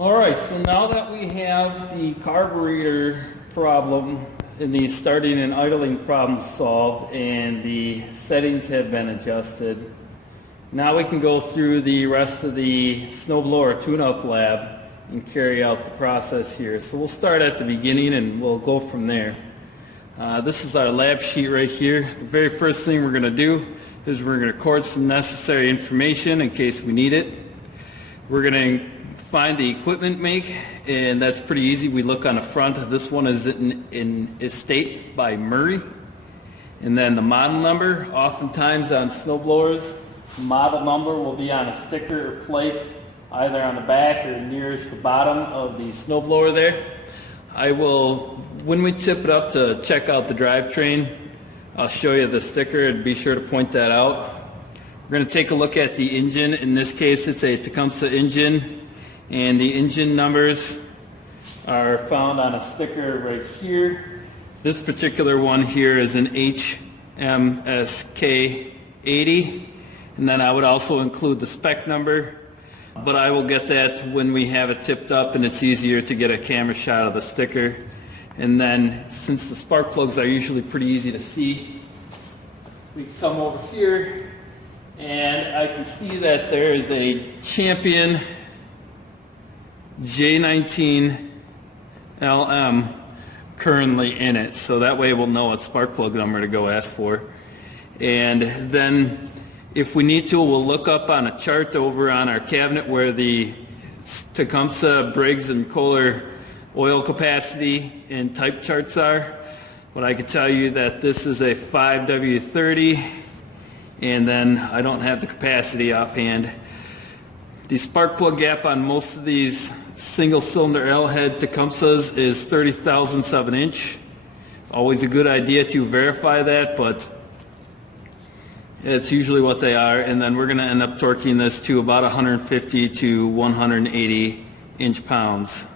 Alright, so now that we have the carburetor problem and the starting and idling problem solved and the settings have been adjusted, now we can go through the rest of the snowblower tune-up lab and carry out the process here. So we'll start at the beginning and we'll go from there. This is our lab sheet right here. The very first thing we're going to do is we're going to record some necessary information in case we need it. We're going to find the equipment make, and that's pretty easy. We look on the front. This one is in Estate by Murray. And then the model number, oftentimes on snowblowers, the model number will be on a sticker or plate, either on the back or nearest the bottom of the snowblower there. I will, when we tip it up to check out the drivetrain, I'll show you the sticker and be sure to point that out. We're going to take a look at the engine. In this case, it's a Tecumseh engine. And the engine numbers are found on a sticker right here. This particular one here is an HMSK 80. And then I would also include the spec number, but I will get that when we have it tipped up and it's easier to get a camera shot of the sticker. And then since the spark plugs are usually pretty easy to see, we come over here and I can see that there is a Champion J19 LM currently in it, so that way we'll know what spark plug number to go ask for. And then if we need to, we'll look up on a chart over on our cabinet where the Tecumseh, Briggs and Kohler oil capacity and type charts are. But I can tell you that this is a 5W30, and then I don't have the capacity offhand. The spark plug gap on most of these single cylinder L-head Tecumsehs is 30 thousandths of an inch. It's always a good idea to verify that, but it's usually what they are. And then we're going to end up torquing this to about 150 to 180 inch-pounds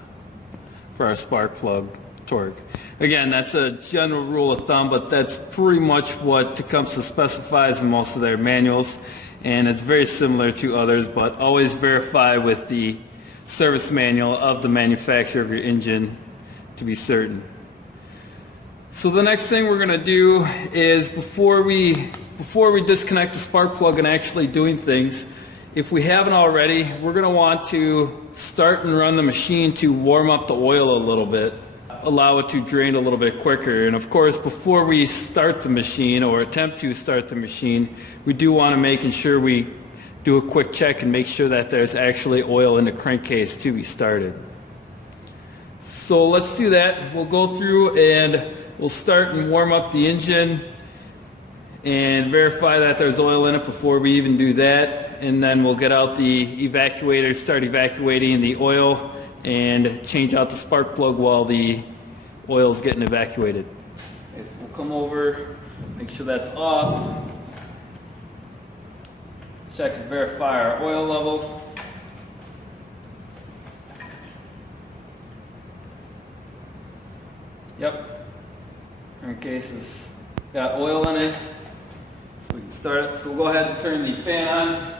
for our spark plug torque. Again, that's a general rule of thumb, but that's pretty much what Tecumseh specifies in most of their manuals. And it's very similar to others, but always verify with the service manual of the manufacturer of your engine to be certain. So the next thing we're going to do is before we disconnect the spark plug and actually doing things, if we haven't already, we're going to want to start and run the machine to warm up the oil a little bit, allow it to drain a little bit quicker. And of course, before we start the machine or attempt to start the machine, we do want to make sure we do a quick check and make sure that there's actually oil in the crankcase to be started. So let's do that. We'll go through and we'll start and warm up the engine and verify that there's oil in it before we even do that. And then we'll get out the evacuator, start evacuating the oil, and change out the spark plug while the oil's getting evacuated. Okay, so we'll come over, make sure that's off. Check and verify our oil level. Yep, crankcase has got oil in it, so we can start it. So we'll go ahead and turn the fan on.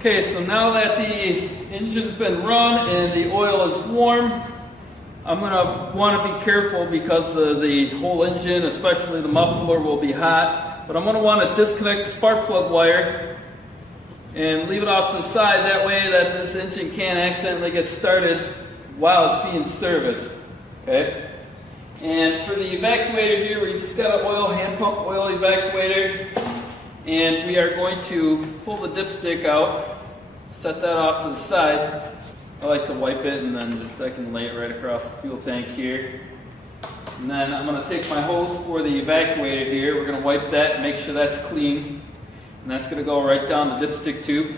Okay, so now that the engine's been run and the oil is warm, I'm going to want to be careful because the whole engine, especially the muffler, will be hot. But I'm going to want to disconnect the spark plug wire and leave it off to the side. That way that this engine can't accidentally get started while it's being serviced. Okay? And for the evacuator here, we just got an oil, hand pump oil evacuator. And we are going to pull the dipstick out, set that off to the side. I like to wipe it and then just I can lay it right across the fuel tank here. And then I'm going to take my hose for the evacuator here. We're going to wipe that and make sure that's clean. And that's going to go right down the dipstick tube.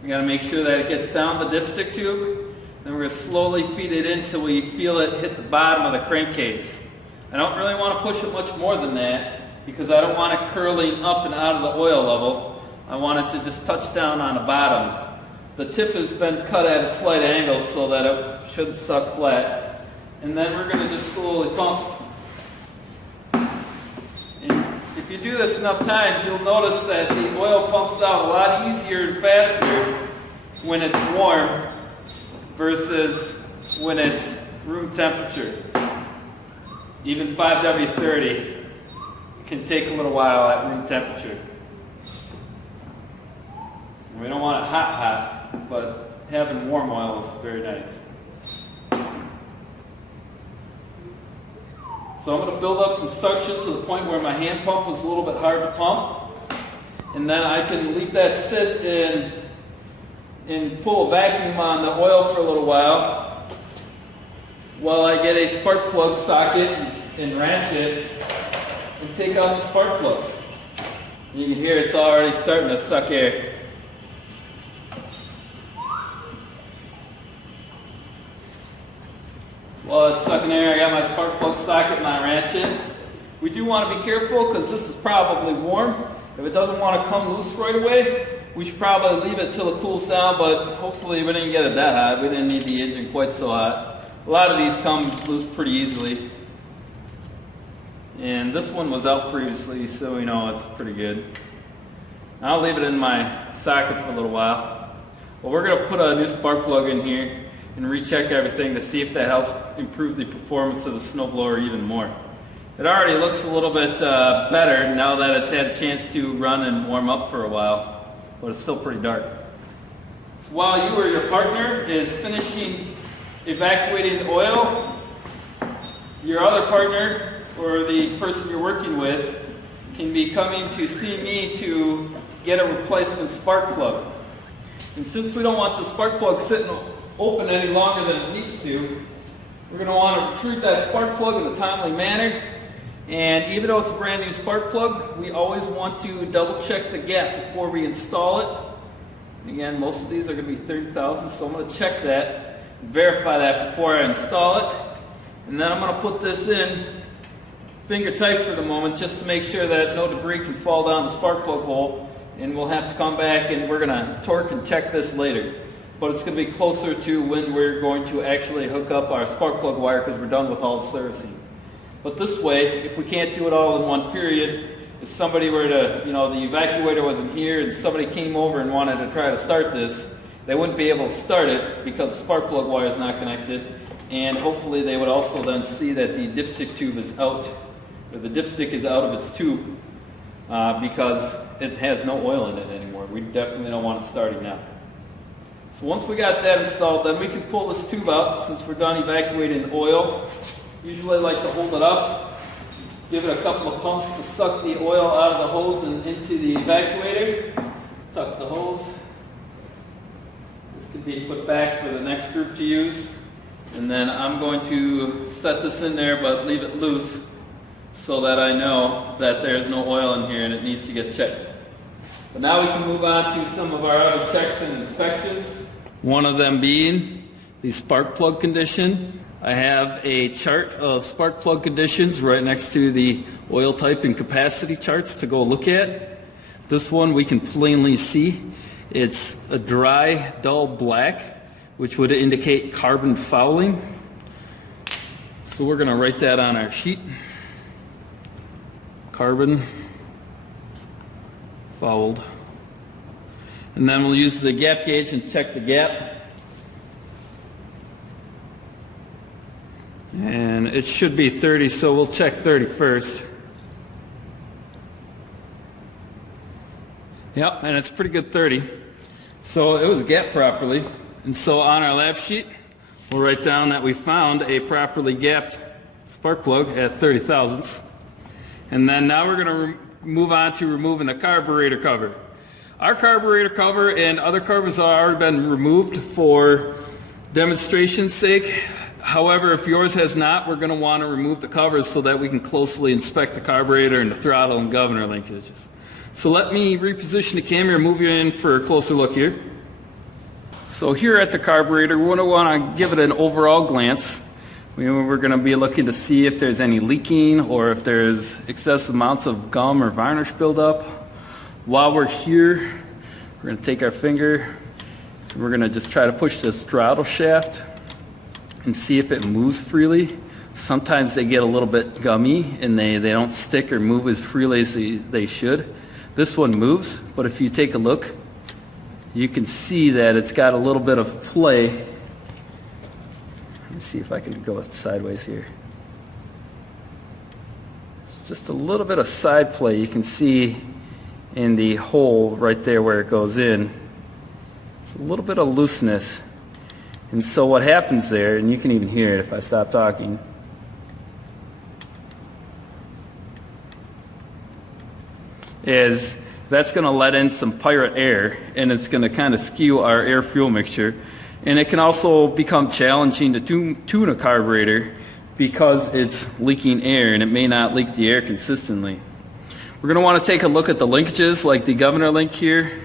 We got to make sure that it gets down the dipstick tube. Then we're going to slowly feed it in until we feel it hit the bottom of the crankcase. I don't really want to push it much more than that because I don't want it curling up and out of the oil level. I want it to just touch down on the bottom. The tip has been cut at a slight angle so that it should suck flat. And then we're going to just slowly pump. And if you do this enough times, you'll notice that the oil pumps out a lot easier and faster when it's warm versus when it's room temperature. Even 5W30 can take a little while at room temperature. We don't want it hot, but having warm oil is very nice. So I'm going to build up some suction to the point where my hand pump is a little bit hard to pump. And then I can leave that sit and pull a vacuum on the oil for a little while I get a spark plug socket and wrench it and take out the spark plug. You can hear it's already starting to suck air. While it's sucking air, I got my spark plug socket and I wrench it. We do want to be careful because this is probably warm. If it doesn't want to come loose right away, we should probably leave it till it cools down, but hopefully we didn't get it that hot. We didn't need the engine quite so hot. A lot of these come loose pretty easily. And this one was out previously, so you know it's pretty good. I'll leave it in my socket for a little while. Well, we're going to put a new spark plug in here and recheck everything to see if that helps improve the performance of the snowblower even more. It already looks a little bit better now that it's had a chance to run and warm up for a while, but it's still pretty dark. So while you or your partner is finishing evacuating the oil, your other partner or the person you're working with can be coming to see me to get a replacement spark plug. And since we don't want the spark plug sitting open any longer than it needs to, we're going to want to retrieve that spark plug in a timely manner. And even though it's a brand new spark plug, we always want to double check the gap before we install it. And again, most of these are going to be 30 thousandths, so I'm going to check that, verify that before I install it. And then I'm going to put this in finger tight for the moment just to make sure that no debris can fall down the spark plug hole. And we'll have to come back and we're going to torque and check this later. But it's going to be closer to when we're going to actually hook up our spark plug wire because we're done with all the servicing. But this way, if we can't do it all in one period, if somebody were to, the evacuator wasn't here and somebody came over and wanted to try to start this, they wouldn't be able to start it because the spark plug wire is not connected. And hopefully they would also then see that the dipstick tube is out, or the dipstick is out of its tube because it has no oil in it anymore. We definitely don't want it starting now. So once we got that installed, then we can pull this tube out since we're done evacuating the oil. Usually I like to hold it up, give it a couple of pumps to suck the oil out of the hose and into the evacuator. Tuck the hose. This can be put back for the next group to use. And then I'm going to set this in there but leave it loose so that I know that there's no oil in here and it needs to get checked. But now we can move on to some of our other checks and inspections. One of them being the spark plug condition. I have a chart of spark plug conditions right next to the oil type and capacity charts to go look at. This one we can plainly see. It's a dry, dull black, which would indicate carbon fouling. So we're going to write that on our sheet. Carbon fouled. And then we'll use the gap gauge and check the gap. And it should be 30, so we'll check 30 first. Yep, and it's pretty good 30. So it was gapped properly. And so on our lab sheet, we'll write down that we found a properly gapped spark plug at 30 thousandths. And then now we're going to move on to removing the carburetor cover. Our carburetor cover and other covers have already been removed for demonstration's sake. However, if yours has not, we're going to want to remove the covers so that we can closely inspect the carburetor and the throttle and governor linkages. So let me reposition the camera and move you in for a closer look here. So here at the carburetor, we're going to want to give it an overall glance. We're going to be looking to see if there's any leaking or if there's excessive amounts of gum or varnish buildup. While we're here, we're going to take our finger and we're going to just try to push this throttle shaft and see if it moves freely. Sometimes they get a little bit gummy and they don't stick or move as freely as they should. This one moves, but if you take a look, you can see that it's got a little bit of play. Let me see if I can go sideways here. It's just a little bit of side play. You can see in the hole right there where it goes in. It's a little bit of looseness. And so what happens there, and you can even hear it if I stop talking, is that's going to let in some pirate air, and it's going to kind of skew our air-fuel mixture. And it can also become challenging to tune a carburetor because it's leaking air, and it may not leak the air consistently. We're going to want to take a look at the linkages, like the governor link here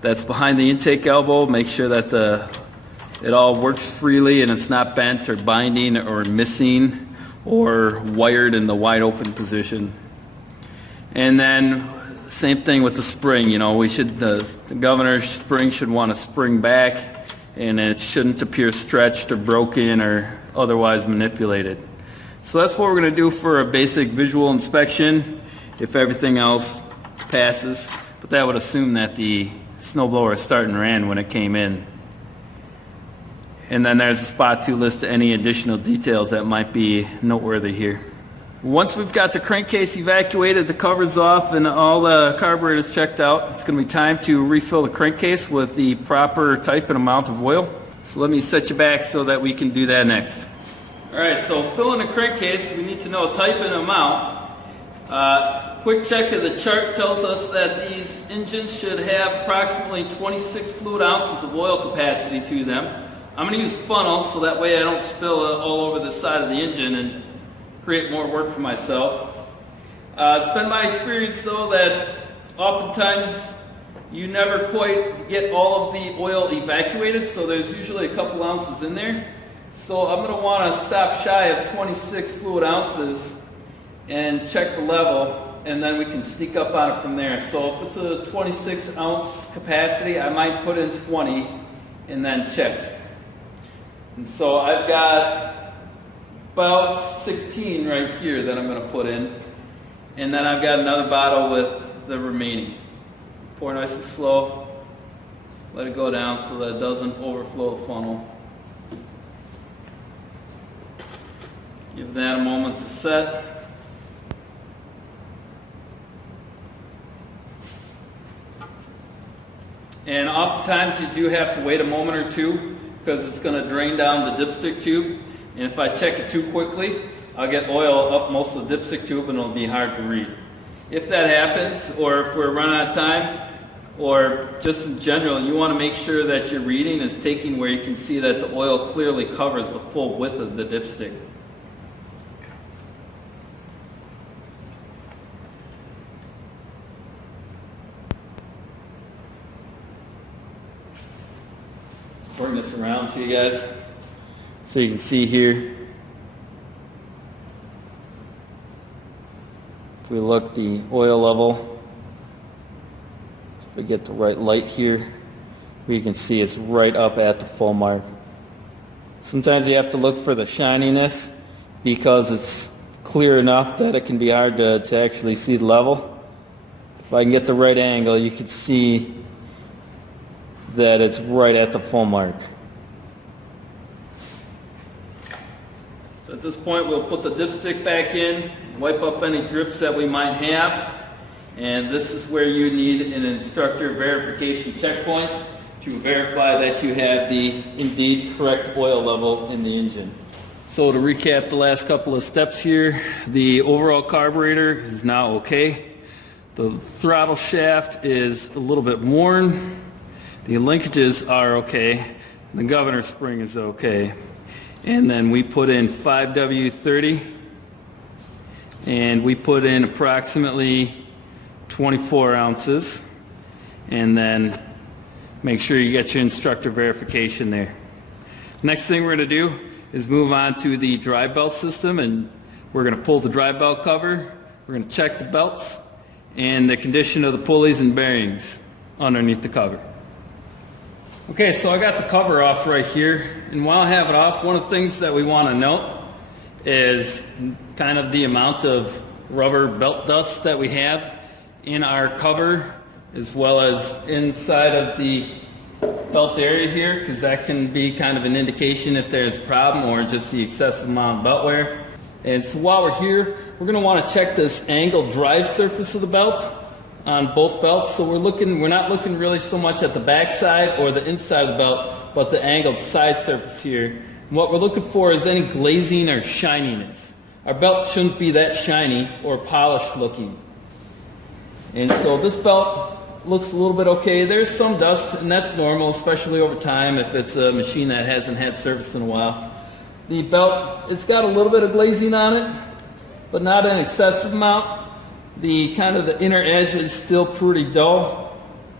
that's behind the intake elbow. Make sure that it all works freely and it's not bent or binding or missing or wired in the wide open position. And then same thing with the spring. You know, the governor spring should want to spring back, and it shouldn't appear stretched or broken or otherwise manipulated. So that's what we're going to do for a basic visual inspection if everything else passes. But that would assume that the snowblower started and ran when it came in. And then there's a spot to list any additional details that might be noteworthy here. Once we've got the crankcase evacuated, the covers off, and all the carburetors checked out, it's going to be time to refill the crankcase with the proper type and amount of oil. So let me set you back so that we can do that next. Alright, so filling the crankcase, we need to know type and amount. Quick check of the chart tells us that these engines should have approximately 26 fluid ounces of oil capacity to them. I'm going to use funnels so that way I don't spill it all over the side of the engine and create more work for myself. It's been my experience though that oftentimes you never quite get all of the oil evacuated, so there's usually a couple ounces in there. So I'm going to want to stop shy of 26 fluid ounces and check the level, and then we can sneak up on it from there. So if it's a 26 ounce capacity, I might put in 20 and then check. And so I've got about 16 right here that I'm going to put in, and then I've got another bottle with the remaining. Pour nice and slow, let it go down so that it doesn't overflow the funnel. Give that a moment to set. And oftentimes you do have to wait a moment or two because it's going to drain down the dipstick tube. And if I check it too quickly, I'll get oil up most of the dipstick tube and it'll be hard to read. If that happens, or if we're running out of time, or just in general, you want to make sure that your reading is taking where you can see that the oil clearly covers the full width of the dipstick. Let's bring this around to you guys. So you can see here, if we look the oil level, if we get the right light here, we can see it's right up at the full mark. Sometimes you have to look for the shininess because it's clear enough that it can be hard to actually see the level. If I can get the right angle, you can see that it's right at the full mark. So at this point we'll put the dipstick back in, wipe up any drips that we might have, and this is where you need an instructor verification checkpoint to verify that you have the indeed correct oil level in the engine. So to recap the last couple of steps here, the overall carburetor is now okay. The throttle shaft is a little bit worn. The linkages are okay. The governor spring is okay. And then we put in 5W30, and we put in approximately 24 ounces, and then make sure you get your instructor verification there. Next thing we're going to do is move on to the drive belt system, and we're going to pull the drive belt cover. We're going to check the belts and the condition of the pulleys and bearings underneath the cover. Okay, so I got the cover off right here, and while I have it off, one of the things that we want to note is kind of the amount of rubber belt dust that we have in our cover, as well as inside of the belt area here, because that can be kind of an indication if there's a problem or just the excessive amount of belt wear. And so while we're here, we're going to want to check this angled drive surface of the belt on both belts. So we're not looking really so much at the back side or the inside of the belt, but the angled side surface here. And what we're looking for is any glazing or shininess. Our belt shouldn't be that shiny or polished looking. And so this belt looks a little bit okay. There's some dust, and that's normal, especially over time if it's a machine that hasn't had service in a while. The belt, it's got a little bit of glazing on it, but not an excessive amount. The kind of the inner edge is still pretty dull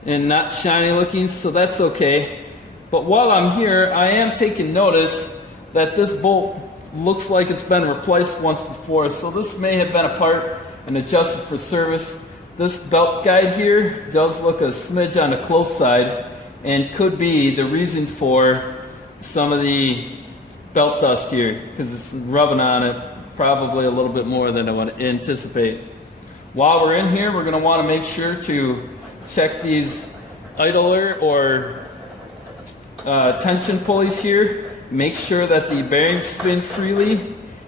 and not shiny looking, so that's okay. But while I'm here, I am taking notice that this bolt looks like it's been replaced once before, so this may have been apart and adjusted for service. This belt guide here does look a smidge on the close side and could be the reason for some of the belt dust here, because it's rubbing on it probably a little bit more than I would anticipate. While we're in here, we're going to want to make sure to check these idler or tension pulleys here. Make sure that the bearings spin freely,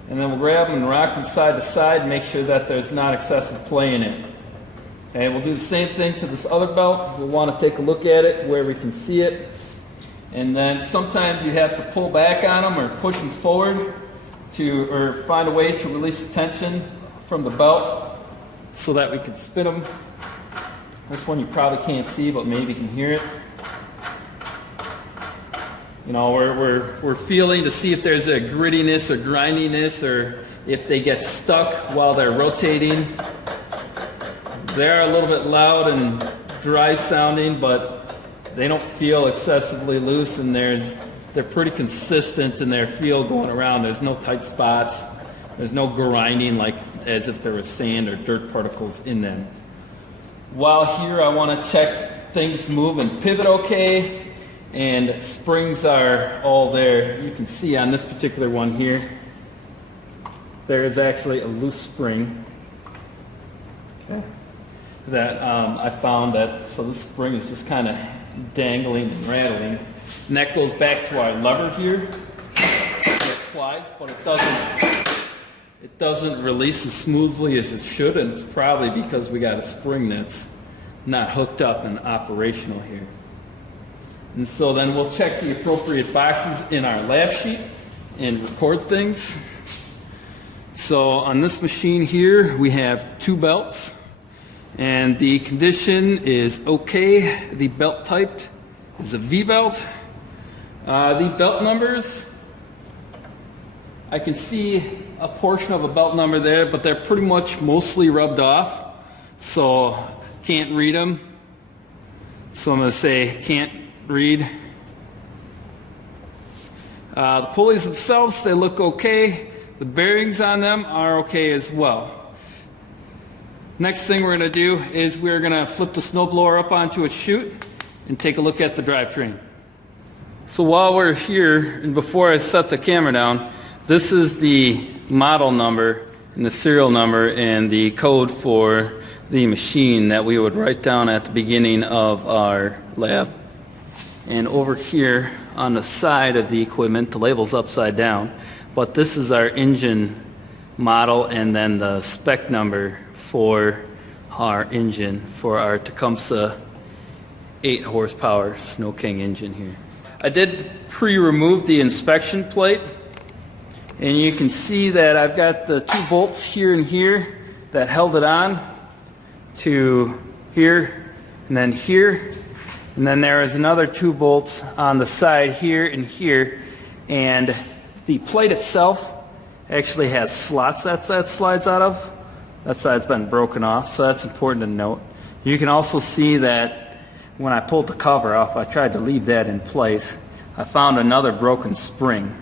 and then we'll grab them and rock them side to side, make sure that there's not excessive play in it. Okay, we'll do the same thing to this other belt. We'll want to take a look at it where we can see it. And then sometimes you have to pull back on them or push them forward or find a way to release the tension from the belt so that we can spin them. This one you probably can't see, but maybe you can hear it. You know, we're feeling to see if there's a grittiness or grindiness, or if they get stuck while they're rotating. They're a little bit loud and dry sounding, but they don't feel excessively loose, and they're pretty consistent in their feel going around. There's no tight spots. There's no grinding like as if there was sand or dirt particles in them. While here, I want to check things move and pivot okay, and springs are all there. You can see on this particular one here, there is actually a loose spring. Okay. That I found that, so this spring is just kind of dangling and rattling, and that goes back to our lever here. It applies, but it doesn't release as smoothly as it should, and it's probably because we got a spring that's not hooked up and operational here. And so then we'll check the appropriate boxes in our lab sheet and record things. So on this machine here, we have 2 belts. And the condition is okay. The belt type is a V belt. The belt numbers, I can see a portion of a belt number there, but they're pretty much mostly rubbed off, so can't read them. So I'm going to say can't read. The pulleys themselves, they look okay. The bearings on them are okay as well. Next thing we're going to do is we're going to flip the snowblower up onto its chute and take a look at the drivetrain. So while we're here, and before I set the camera down, this is the model number and the serial number and the code for the machine that we would write down at the beginning of our lab. And over here on the side of the equipment, the label's upside down, but this is our engine model and then the spec number for our engine, for our Tecumseh 8 horsepower Snow King engine here. I did pre-remove the inspection plate, and you can see that I've got the 2 bolts here and here that held it on to here and then here, and then there is another 2 bolts on the side here and here, and the plate itself actually has slots that slides out of. That side's been broken off, so that's important to note. You can also see that when I pulled the cover off, I tried to leave that in place. I found another broken spring.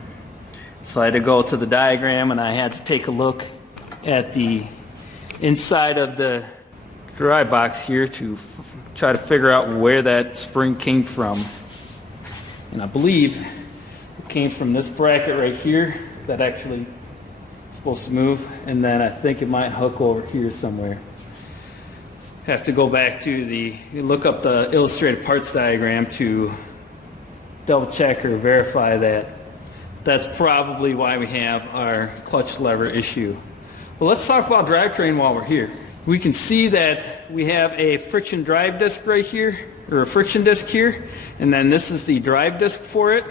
So I had to go to the diagram and I had to take a look at the inside of the dry box here to try to figure out where that spring came from. And I believe it came from this bracket right here that actually is supposed to move, and then I think it might hook over here somewhere. Have to go back to look up the illustrated parts diagram to double check or verify that. That's probably why we have our clutch lever issue. Well, let's talk about drivetrain while we're here. We can see that we have a friction drive disc right here, or a friction disc here, and then this is the drive disc for it.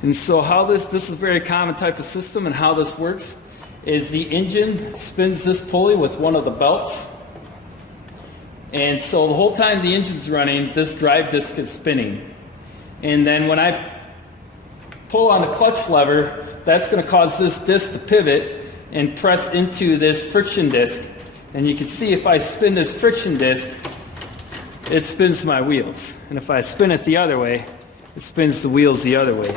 And so how this is a very common type of system, and how this works is the engine spins this pulley with one of the belts. And so the whole time the engine's running, this drive disc is spinning. And then when I pull on the clutch lever, that's going to cause this disc to pivot and press into this friction disc. And you can see if I spin this friction disc, it spins my wheels. And if I spin it the other way, it spins the wheels the other way.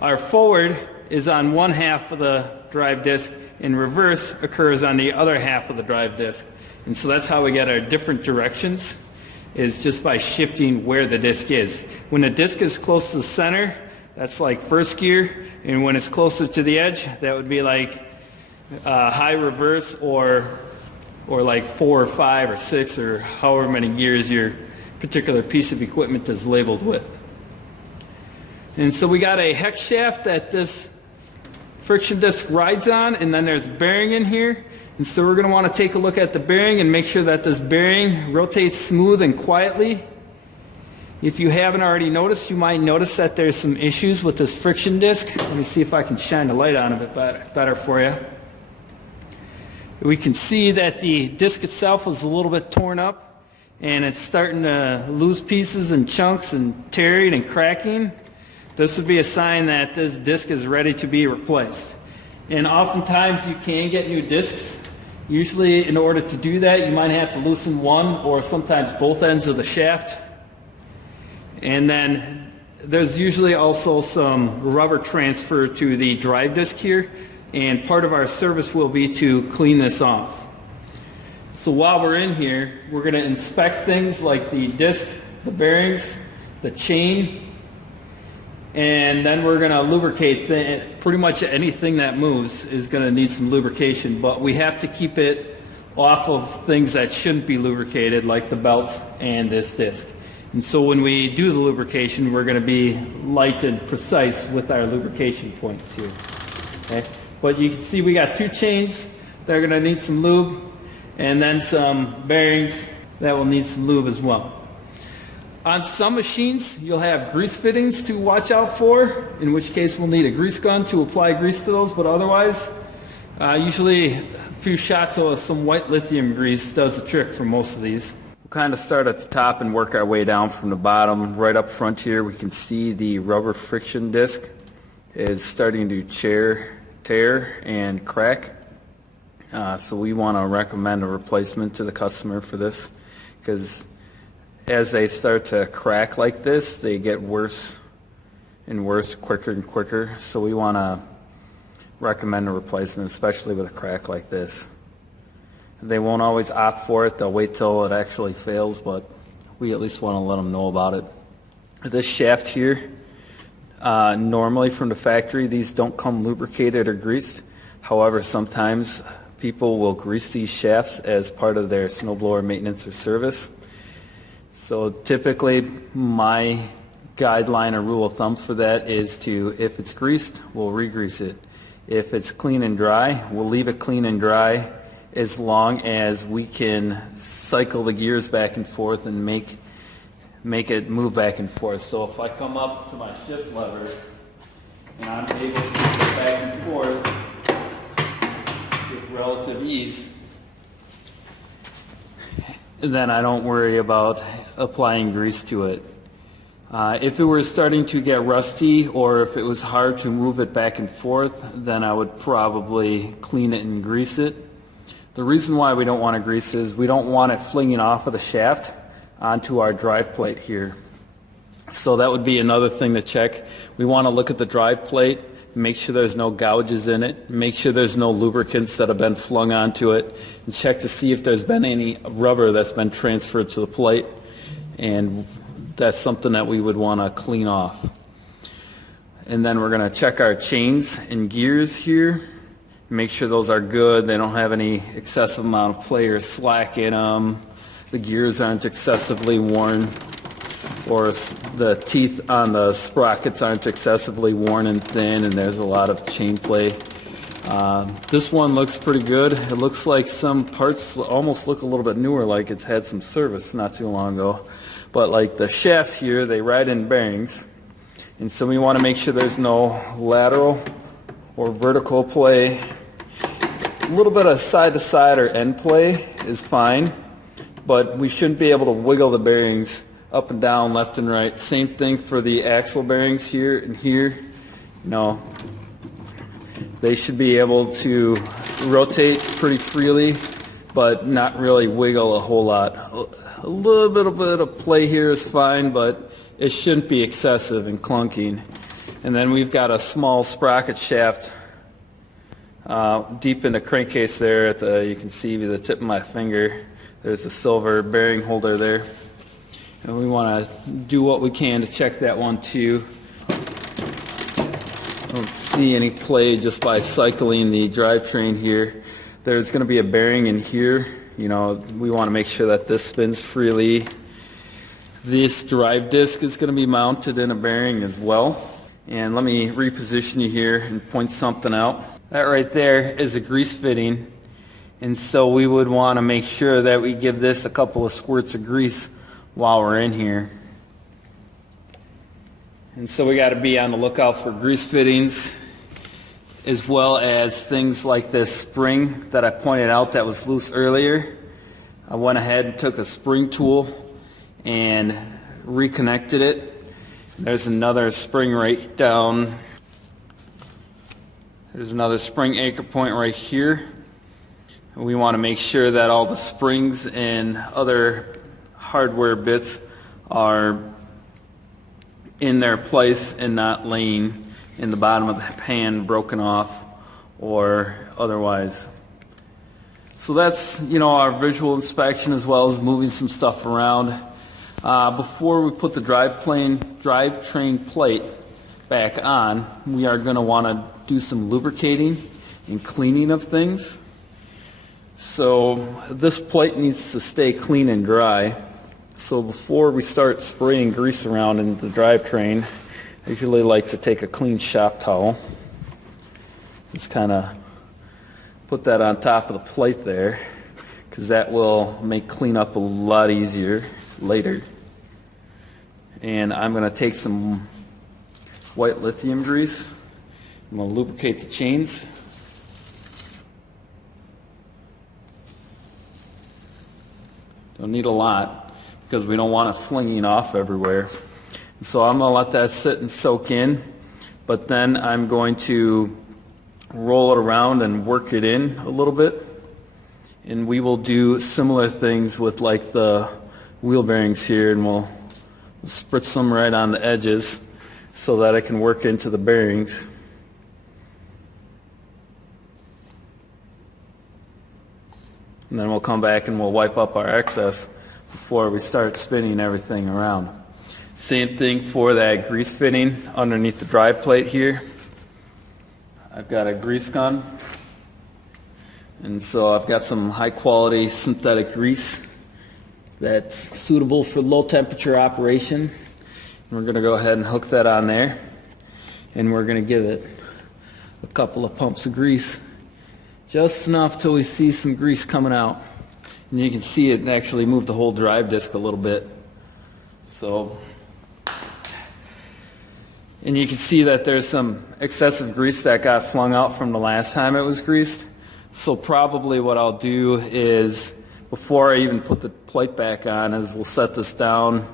Our forward is on one half of the drive disc, and reverse occurs on the other half of the drive disc. And so that's how we get our different directions, is just by shifting where the disc is. When the disc is close to the center, that's like first gear, and when it's closer to the edge, that would be like high reverse, or like 4 or 5 or 6 or however many gears your particular piece of equipment is labeled with. And so we got a hex shaft that this friction disc rides on, and then there's a bearing in here. And so we're going to want to take a look at the bearing and make sure that this bearing rotates smooth and quietly. If you haven't already noticed, you might notice that there's some issues with this friction disc. Let me see if I can shine the light on it better for you. We can see that the disc itself is a little bit torn up, and it's starting to lose pieces and chunks and tearing and cracking. This would be a sign that this disc is ready to be replaced. And oftentimes you can get new discs. Usually in order to do that, you might have to loosen one or sometimes both ends of the shaft. And then there's usually also some rubber transfer to the drive disc here, and part of our service will be to clean this off. So while we're in here, we're going to inspect things like the disc, the bearings, the chain, and then we're going to lubricate pretty much anything that moves is going to need some lubrication, but we have to keep it off of things that shouldn't be lubricated, like the belts and this disc. And so when we do the lubrication, we're going to be light and precise with our lubrication points here. Okay? But you can see we got 2 chains that are going to need some lube, and then some bearings that will need some lube as well. On some machines, you'll have grease fittings to watch out for, in which case we'll need a grease gun to apply grease to those, but otherwise, usually a few shots of some white lithium grease does the trick for most of these. We'll kind of start at the top and work our way down from the bottom. Right up front here, we can see the rubber friction disc is starting to tear and crack. So we want to recommend a replacement to the customer for this, because as they start to crack like this, they get worse and worse, quicker and quicker. So we want to recommend a replacement, especially with a crack like this. They won't always opt for it. They'll wait till it actually fails, but we at least want to let them know about it. This shaft here, normally from the factory, these don't come lubricated or greased. However, sometimes people will grease these shafts as part of their snowblower maintenance or service. So typically, my guideline or rule of thumb for that is to, if it's greased, we'll re-grease it. If it's clean and dry, we'll leave it clean and dry as long as we can cycle the gears back and forth and make it move back and forth. So if I come up to my shift lever and I'm able to move it back and forth with relative ease, then I don't worry about applying grease to it. If it were starting to get rusty, or if it was hard to move it back and forth, then I would probably clean it and grease it. The reason why we don't want to grease is we don't want it flinging off of the shaft onto our drive plate here. So that would be another thing to check. We want to look at the drive plate make sure there's no gouges in it, make sure there's no lubricants that have been flung onto it, and check to see if there's been any rubber that's been transferred to the plate, and that's something that we would want to clean off. And then we're going to check our chains and gears here, make sure those are good, they don't have any excessive amount of play or slack in them, the gears aren't excessively worn, or the teeth on the sprockets aren't excessively worn and thin, and there's a lot of chain play. This one looks pretty good. It looks like some parts almost look a little bit newer, like it's had some service not too long ago. But like the shafts here, they ride in bearings, and so we want to make sure there's no lateral or vertical play. A little bit of side to side or end play is fine, but we shouldn't be able to wiggle the bearings up and down, left and right. Same thing for the axle bearings here and here. They should be able to rotate pretty freely, but not really wiggle a whole lot. A little bit of play here is fine, but it shouldn't be excessive and clunking. And then we've got a small sprocket shaft deep in the crankcase there. You can see the tip of my finger. There's a silver bearing holder there. And we want to do what we can to check that one too. I don't see any play just by cycling the drivetrain here. There's going to be a bearing in here. We want to make sure that this spins freely. This drive disc is going to be mounted in a bearing as well. And let me reposition you here and point something out. That right there is a grease fitting. And so we would want to make sure that we give this a couple of squirts of grease while we're in here. And so we got to be on the lookout for grease fittings, as well as things like this spring that I pointed out that was loose earlier. I went ahead and took a spring tool and reconnected it. There's another spring right down. There's another spring anchor point right here. We want to make sure that all the springs and other hardware bits are in their place and not laying in the bottom of the pan broken off or otherwise. So that's our visual inspection, as well as moving some stuff around. Before we put the drivetrain plate back on, we are going to want to do some lubricating and cleaning of things. So this plate needs to stay clean and dry. So before we start spraying grease around in the drivetrain, I usually like to take a clean shop towel. Just kind of put that on top of the plate there, because that will make cleanup a lot easier later. And I'm going to take some white lithium grease. I'm going to lubricate the chains. Don't need a lot, because we don't want it flinging off everywhere. So I'm going to let that sit and soak in, but then I'm going to roll it around and work it in a little bit. And we will do similar things with like the wheel bearings here, and we'll spritz them right on the edges so that it can work into the bearings. And then we'll come back and we'll wipe up our excess before we start spinning everything around. Same thing for that grease fitting underneath the drive plate here. I've got a grease gun, and so I've got some high quality synthetic grease that's suitable for low temperature operation. And we're going to go ahead and hook that on there, and we're going to give it a couple of pumps of grease, just enough till we see some grease coming out. And you can see it actually move the whole drive disc a little bit. So, and you can see that there's some excessive grease that got flung out from the last time it was greased. So probably what I'll do is, before I even put the plate back on, is we'll set this down,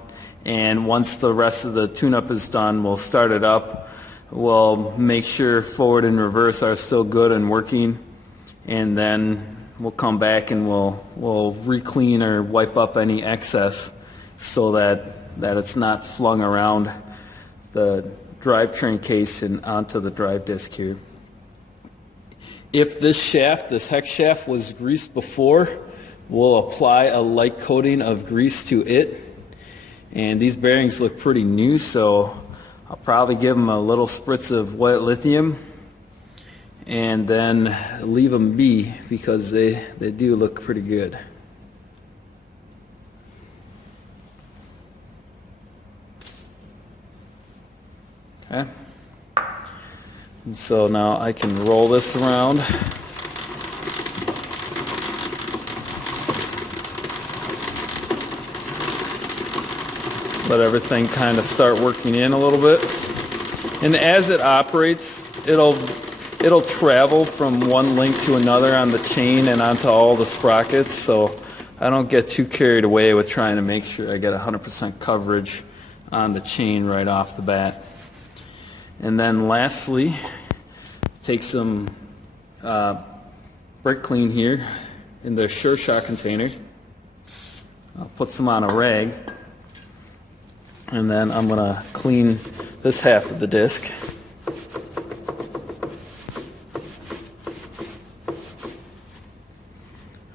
and once the rest of the tune-up is done, we'll start it up. We'll make sure forward and reverse are still good and working, and then we'll come back and we'll re-clean or wipe up any excess so that it's not flung around the drivetrain case and onto the drive disc here. If this shaft, this hex shaft, was greased before, we'll apply a light coating of grease to it. And these bearings look pretty new, so I'll probably give them a little spritz of white lithium and then leave them be, because they do look pretty good. Okay. And so now I can roll this around. Let everything kind of start working in a little bit. And as it operates, it'll travel from one link to another on the chain and onto all the sprockets, so I don't get too carried away with trying to make sure I get 100% coverage on the chain right off the bat. And then lastly, take some brake clean here in the Sure Shot container. I'll put some on a rag, and then I'm going to clean this half of the disc.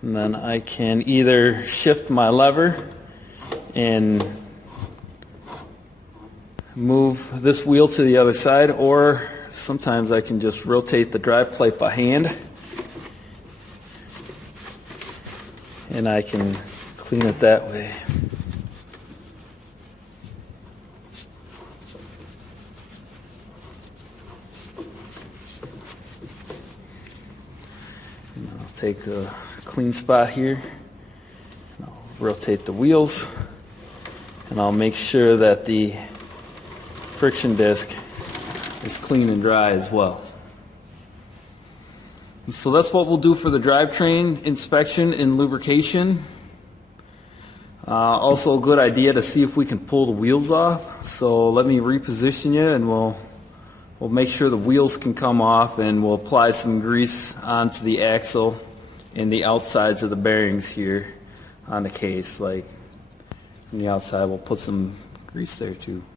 And then I can either shift my lever and move this wheel to the other side, or sometimes I can just rotate the drive plate by hand and I can clean it that way. And I'll take a clean spot here and I'll rotate the wheels, and I'll make sure that the friction disc is clean and dry as well. And so that's what we'll do for the drivetrain inspection and lubrication. Also a good idea to see if we can pull the wheels off. So let me reposition you, and we'll make sure the wheels can come off, and we'll apply some grease onto the axle and the outsides of the bearings here on the case. Like from the outside, we'll put some grease there too.